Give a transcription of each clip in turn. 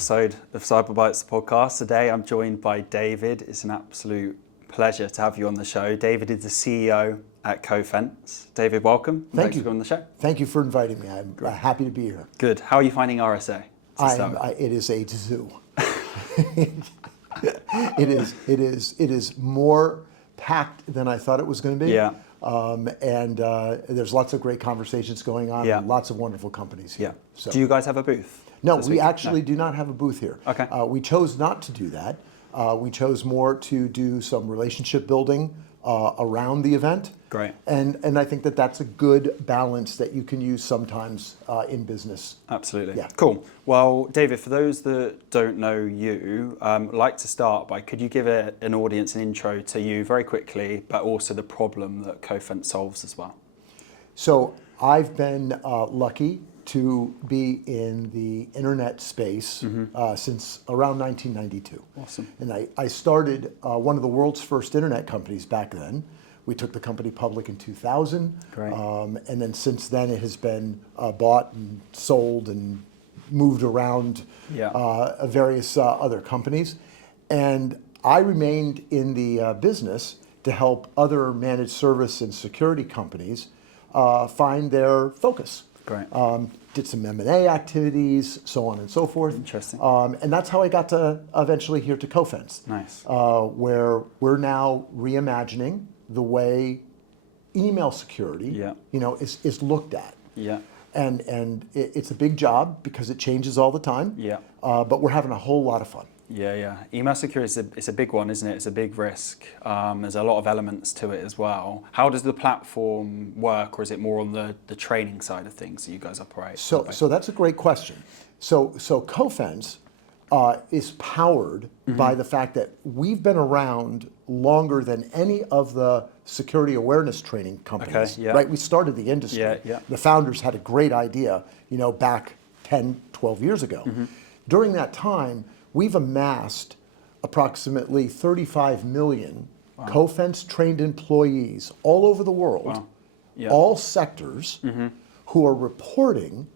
episode of CyberBytes podcast. Today I'm joined by David. It's an absolute pleasure to have you on the show. David is the CEO at Cofense. David, welcome. Thanks for coming on the show. Thank you for inviting me. I'm happy to be here. Good. How are you finding RSA? It is a zoo. It is more packed than I thought it was going to be. Yeah. There's lots of great conversations going on. Yeah. And lots of wonderful companies here. Yeah. So. Do you guys have a booth? No, we actually do not have a booth here. Okay. We chose not to do that. We chose more to do some relationship building around the event. Great. And I think that that's a good balance that you can use sometimes in business. Absolutely. Yeah. Cool. Well, David, for those that don't know you, I'd like to start by, could you give an audience an intro to you very quickly, but also the problem that Cofense solves as well? So I've been lucky to be in the internet space since around 1992. Awesome. And I started one of the world's first internet companies back then. We took the company public in 2000. Great. And then since then it has been bought and sold and moved around various other companies. And I remained in the business to help other managed service and security companies find their focus. Great. Did some M&A activities, so on and so forth. Interesting. And that's how I got to eventually here to Cofense. Nice. Where we're now reimagining the way email security, is looked at. Yeah. And it's a big job because it changes all the time. Yeah. But we're having a whole lot of fun. Yeah. Email security it's a big one, isn't it? It's a big risk. There's a lot of elements to it as well. How does the platform work, or is it more on the training side of things that you guys operate? So that's a great question. So Cofense is powered by the fact that we've been around longer than any of the security awareness training companies. Okay, yeah. Right? We started the industry. Yeah. The founders had a great idea, back 10, 12 years ago. During that time, we've amassed approximately 35 million Cofense trained employees all over the world, all sectors, who are reporting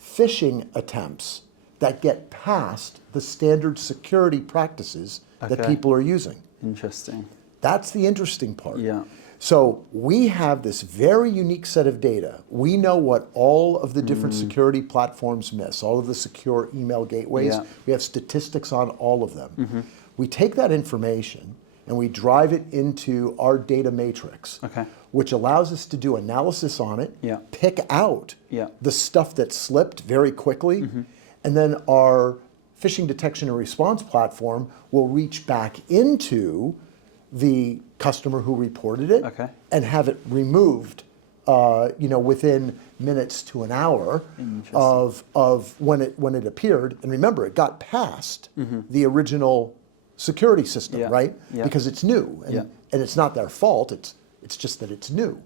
phishing attempts that get past the standard security practices that people are using. Interesting. That's the interesting part. Yeah. So we have this very unique set of data. We know what all of the different security platforms miss, all of the secure email gateways. Yeah. We have statistics on all of them. We take that information and we drive it into our data matrix, which allows us to do analysis on it, pick out the stuff that slipped very quickly, and then our phishing detection and response platform will reach back into the customer who reported it and have it removed within minutes to an hour of when it appeared. And remember, it got past the original security system, right? Yeah. Because it's new, and it's not their fault. It's just that it's new.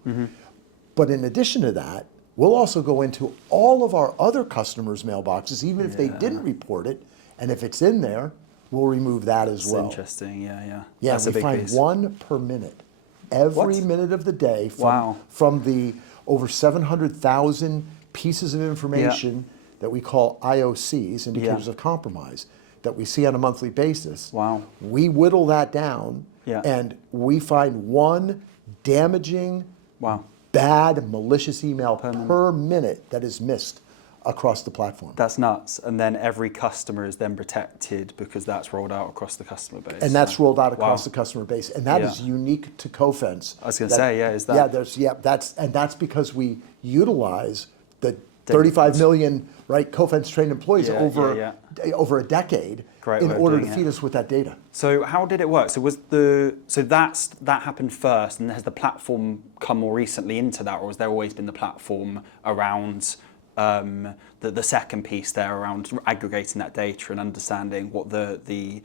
But in addition to that, we'll also go into all of our other customers' mailboxes, even if they didn't report it, and if it's in there, we'll remove that as well. Interesting, yeah. Yeah, That's we a big find piece. one per minute, every minute of the day from the over 700,000 pieces of information that we call IOCs, indicators of compromise, that we see on a monthly basis. Wow. We whittle that down, and we find one damaging, bad, malicious email per minute that is missed across the platform. That's nuts. And then every customer is then protected because that's rolled out across the customer base. And that's rolled out across the customer base. And that is unique to Cofense. I was going to say, is that? Yeah, that's because we utilize the 35 million Cofense trained employees over a decade in order to feed us with that data. So how did it work? So that happened first, and has the platform come more recently into that, or has there always been the platform around the second piece there around aggregating that data and understanding what the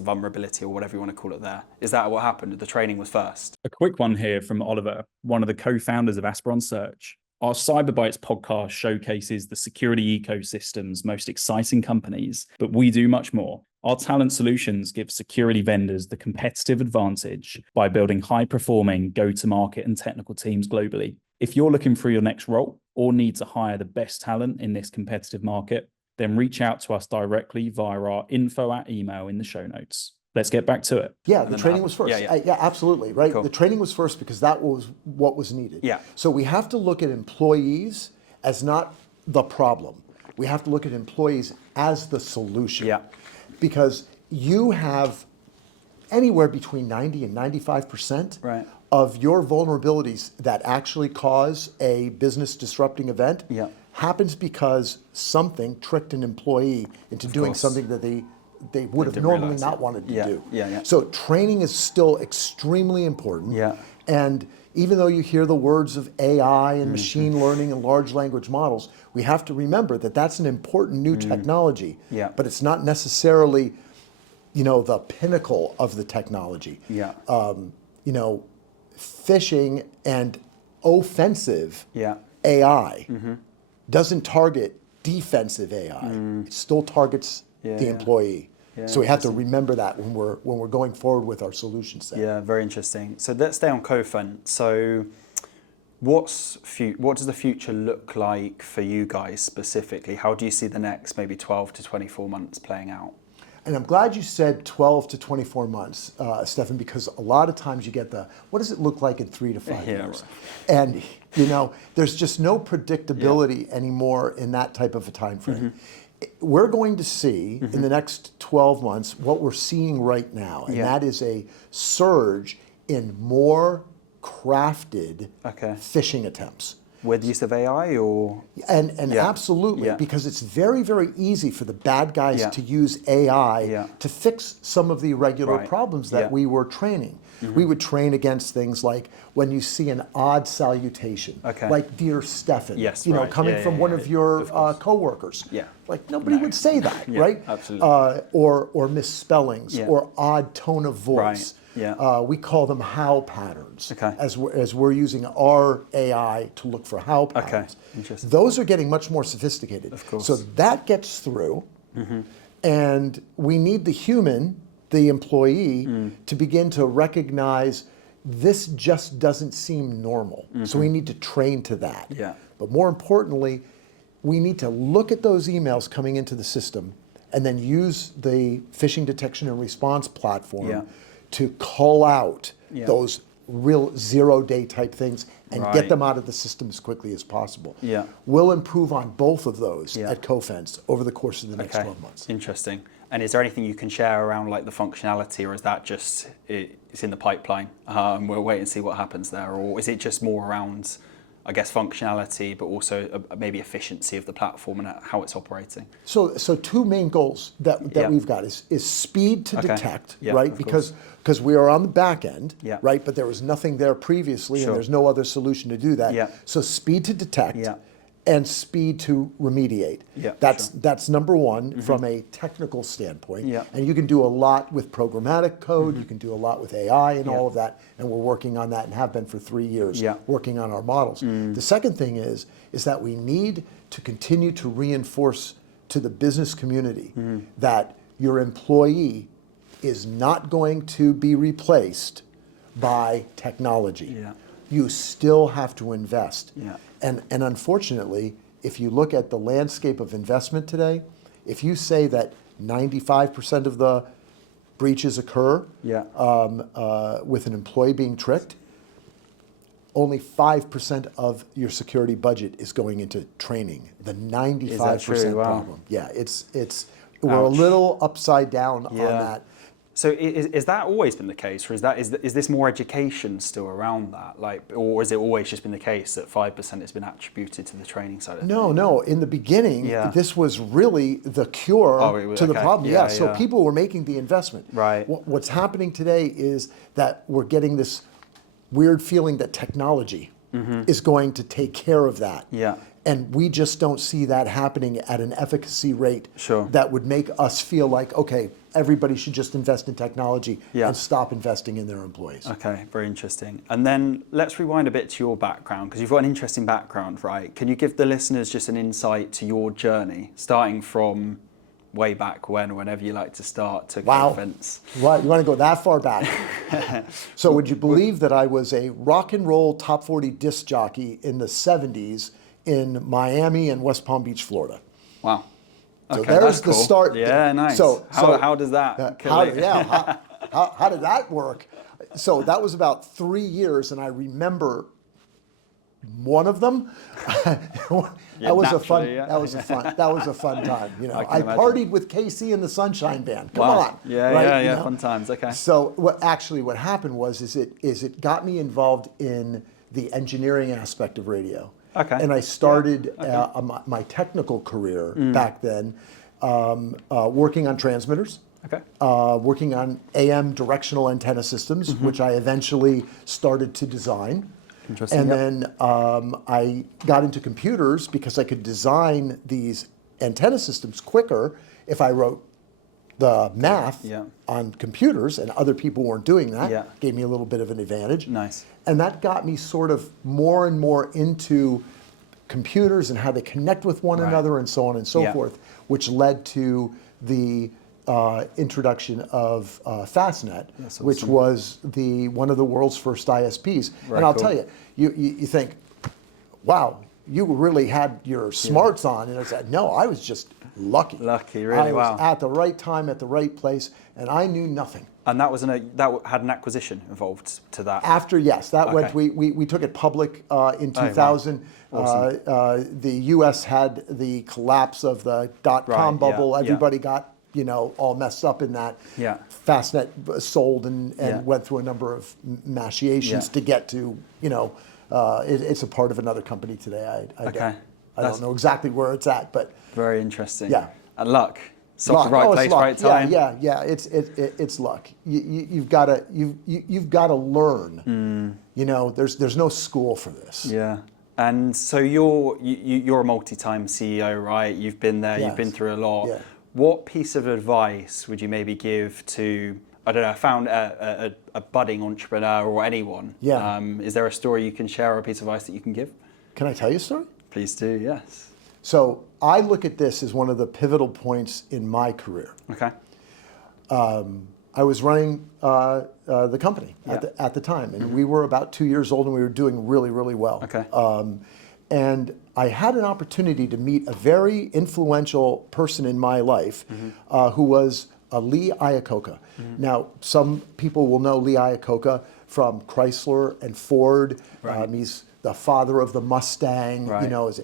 vulnerability or whatever you want to call it there? Is that what happened? The training was first? A quick one here from Oliver, one of the co-founders of Asperon Search. Our CyberBytes podcast showcases the security ecosystem's most exciting companies, but we do much more. Our talent solutions give security vendors the competitive advantage by building high-performing go-to-market and technical teams globally. If you're looking for your next role or need to hire the best talent in this competitive market, then reach out to us directly via our info@email in the show notes. Let's get back to it. Yeah, the training was first. Yeah, absolutely, right? Cool. The training was first because that was what was needed. Yeah. So we have to look at employees as not the problem. We have to look at employees as the solution. Yeah. Because you have anywhere between 90 and 95% Right. of your vulnerabilities that actually cause a business disrupting event happens because something tricked an employee into doing something that they would have normally not wanted to do. So training is still extremely important. Yeah. And even though you hear the words of AI and machine learning and large language models, we have to remember that that's an important new technology. Yeah. But it's not necessarily, the pinnacle of the technology. Yeah. Phishing and offensive AI doesn't target defensive AI. It still targets the employee. So we have to remember that when we're going forward with our solution set. Yeah, very interesting. So let's stay on Cofense. So what does the future look like for you guys specifically? How do you see the next maybe 12 to 24 months playing out? And I'm glad you said 12 to 24 months, Stefan, because a lot of times you get what does it look like in 3 to 5 years? Right. And, there's just no predictability anymore in that type of a time frame. We're going to see in the next 12 months what we're seeing right now, and that is a surge in more crafted phishing attempts. With the use of AI or? And absolutely, because it's very, very easy for the bad guys to use AI to fix some of the irregular problems that we were training. We would train against things like when you see an odd salutation, like "Dear Stefan," coming from one of your coworkers. Like nobody would say that, right? Absolutely. Or misspellings or odd tone of voice. We call them how patterns as we're using our AI to look for how patterns. Interesting. Those are getting much more sophisticated. Of course. So that gets through, and we need the human, the employee, to begin to recognize this just doesn't seem normal. So we need to train to that. But more importantly, we need to look at those emails coming into the system and then use the phishing detection and response platform to call out those real 0-day type things and get them out of the system as quickly as possible. We'll improve on both of those at Cofense over the course of the next 12 months. Interesting. And is there anything you can share around like the functionality, or is that just it's in the pipeline? We'll wait and see what happens there, or is it just more around, I guess, functionality, but also maybe efficiency of the platform and how it's operating? So two main goals that we've got is speed to detect, right? Because we are on the back end, right? But there was nothing there previously, and there's no other solution to do that. So speed to detect and speed to remediate. That's number one from a technical standpoint. And you can do a lot with programmatic code. You can do a lot with AI and all of that. And we're working on that and have been for 3 years working on our models. The second thing is that we need to continue to reinforce to the business community that your employee is not going to be replaced by technology. You still have to invest. And unfortunately, if you look at the landscape of investment today, if you say that 95% of the breaches occur with an employee being tricked, only 5% of your security budget is going into training. The 95% problem. Yeah, we're a little upside down on that. So is that always been the case, or is this more education still around that, or has it always just been the case that 5% has been attributed to the training side of things? No. In the beginning, this was really the cure to the problem. So people were making the investment. Right. What's happening today is that we're getting this weird feeling that technology is going to take care of that. And we just don't see that happening at an efficacy rate that would make us feel like, okay, everybody should just invest in technology and stop investing in their employees. Okay, very interesting. And then let's rewind a bit to your background, because you've got an interesting background, right? Can you give the listeners just an insight to your journey, starting from way back when, or whenever you like to start, to Cofense? Wow, you want to go that far back? So would you believe that I was a rock and roll top 40 disc jockey in the 70s in Miami and West Palm Beach, Florida? Wow. So Okay, there's that's the cool. start. Yeah, nice. So how does that? How did that work? So that was about 3 years, and I remember one of them. That was a fun time. You know, I partied with KC and the Sunshine Band. Come on. Yeah, fun times. Okay. So what happened was it got me involved in the engineering aspect of radio. Okay. And I started my technical career back then, working on transmitters. Okay. Working on AM directional antenna systems, which I eventually started to design. Interesting. And then I got into computers because I could design these antenna systems quicker if I wrote the math on computers, and other people weren't doing that. Yeah. Gave me a little bit of an advantage. Nice. And that got me sort of more and more into computers and how they connect with one another and so on and so forth, which led to the introduction of Fastnet, which was one of the world's first ISPs. And I'll tell you, you think, wow, you really had your smarts on. And I said, no, I was just lucky. Lucky, really, I was at the right time, at the right place, and I knew nothing. And that was that had an acquisition involved to that. After, yes, that went. We took it public in 2000. Oh, wow. Awesome. The U.S. had the collapse of the .com bubble. Everybody got all messed up in that. Yeah. Fastnet sold and went through a number of machinations to get to it's a part of another company today. I don't know exactly where it's at, but very interesting. Yeah. And luck. Right place, right time. Yeah. It's luck. You've got to learn. There's no school for this. Yeah. And so you're a multi-time CEO, right? You've been there. You've been through a lot. Yeah. What piece of advice would you maybe give to, I don't know, a budding entrepreneur or anyone? Yeah. Is there a story you can share or a piece of advice that you can give? Can I tell you a story? Please do. Yes. So I look at this as one of the pivotal points in my career. Okay. I was running the company at the time, and we were about 2 years old, and we were doing really, really well. Okay. And I had an opportunity to meet a very influential person in my life who was Lee Iacocca. Now, some people will know Lee Iacocca from Chrysler and Ford. Right. He's the father of the Mustang. Right.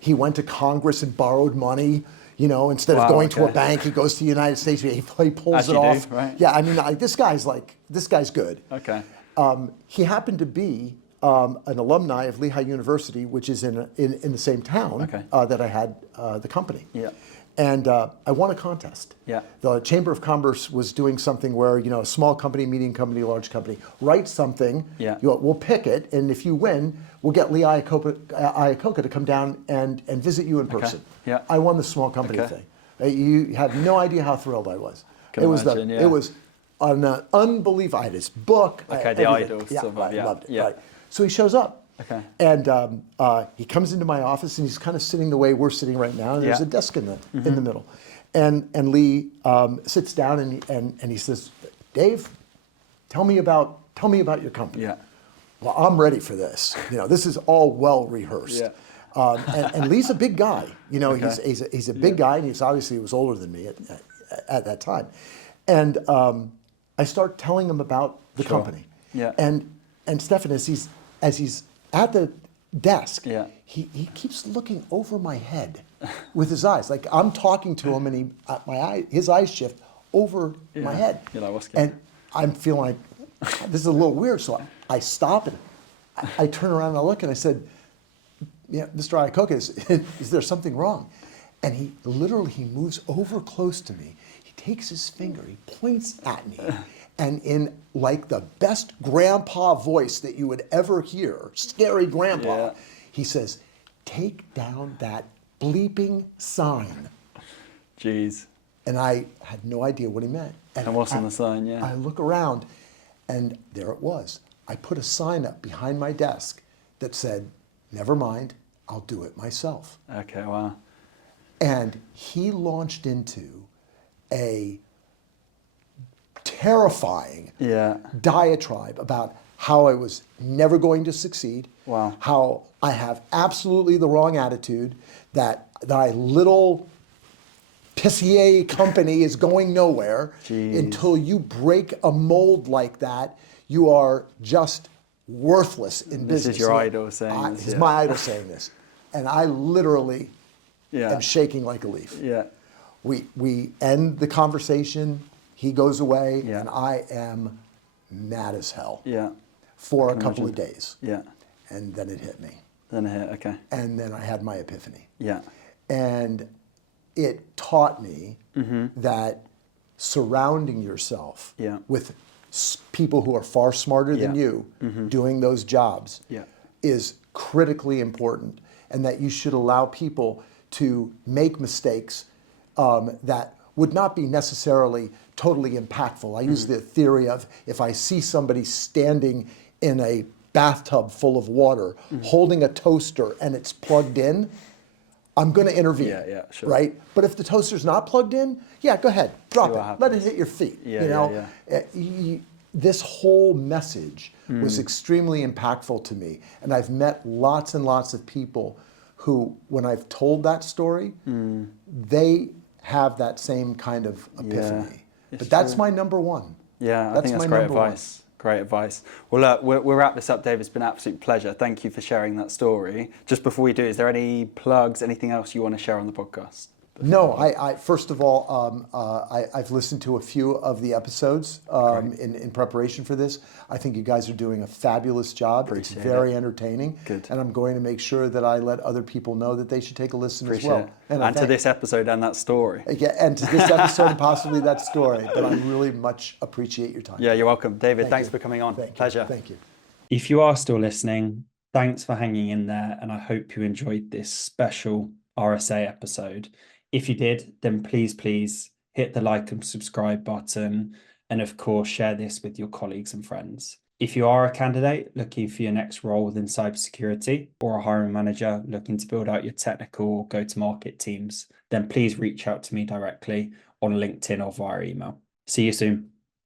He went to Congress and borrowed money. Instead of going to a bank, he goes to the United States. He pulls it off. Right? Yeah, I mean, this guy's good. Okay. He happened to be an alumni of Lehigh University, which is in the same town that I had the company. Yeah. And I won a contest. Yeah. The Chamber of Commerce was doing something where, a small company, medium company, large company, write something, we'll pick it, and if you win, we'll get Lee Iacocca to come down and visit you in person. Yeah. I won the small company thing. You have no idea how thrilled I was. It was an unbelievable. I had his book. The Idol. Yeah, I loved it. Yeah. Right. So he shows up. Okay. And he comes into my office, and he's kind of sitting the way we're sitting right now. And there's a desk in the middle, and Lee sits down and he says, "Dave, tell me about your company." Yeah. Well, I'm ready for this. This is all well rehearsed. Yeah. And Lee's a big guy. He's a big guy, and he was older than me at that time. And I start telling him about the company. Yeah. And Stefan, as he's at the desk, he keeps looking over my head with his eyes. Like I'm talking to him, and his eyes shift over my head. You're like, what's going on? And I'm feeling like this is a little weird. So I stop and I turn around and I look and I said, Mr. Iacocca, is there something wrong? And he moves over close to me. He takes his finger, he points at me. And in like the best grandpa voice that you would ever hear, scary grandpa, he says, "Take down that bleeping sign." Jeez. And I had no idea what he meant. And what's on the sign, I look around, and there it was. I put a sign up behind my desk that said, "Never mind, I'll do it myself." Okay, wow. And he launched into a terrifying diatribe about how I was never going to succeed, how I have absolutely the wrong attitude, that I little Tessier company is going nowhere. Until you break a mold like that, you are just worthless in business. This is your idol saying this. It's my idol saying this. And I literally am shaking like a leaf. Yeah. We end the conversation, he goes away, and I am mad as hell for a couple of days. Yeah. And then it hit me. Then it hit, okay. And then I had my epiphany. Yeah. And it taught me that surrounding yourself with people who are far smarter than you doing those jobs is critically important, and that you should allow people to make mistakes that would not be necessarily totally impactful. I use the theory of, if I see somebody standing in a bathtub full of water holding a toaster and it's plugged in, I'm going to intervene, sure. right? But if the toaster's not plugged in, go ahead, drop it, let it hit your feet. This whole message was extremely impactful to me, and I've met lots and lots of people who, when I've told that story, they have that same kind of epiphany. But that's my number one. Yeah, I think that's great advice. Great advice. Well, look, we'll wrap this up, Dave. It's been an absolute pleasure. Thank you for sharing that story. Just before we do, is there any plugs, anything else you want to share on the podcast? No, I first of all, I've listened to a few of the episodes in preparation for this. I think you guys are doing a fabulous job. It's very entertaining. Good. And I'm going to make sure that I let other people know that they should take a listen as well. And to this episode and that story. Yeah, and to this episode and possibly that story. But I really much appreciate your time. Yeah, you're welcome. David, thanks for coming on. Pleasure. Thank you. If you are still listening, thanks for hanging in there, and I hope you enjoyed this special RSA episode. If you did, then please hit the like and subscribe button, and of course share this with your colleagues and friends. If you are a candidate looking for your next role within cybersecurity, or a hiring manager looking to build out your technical or go-to-market teams, then please reach out to me directly on LinkedIn or via email. See you soon.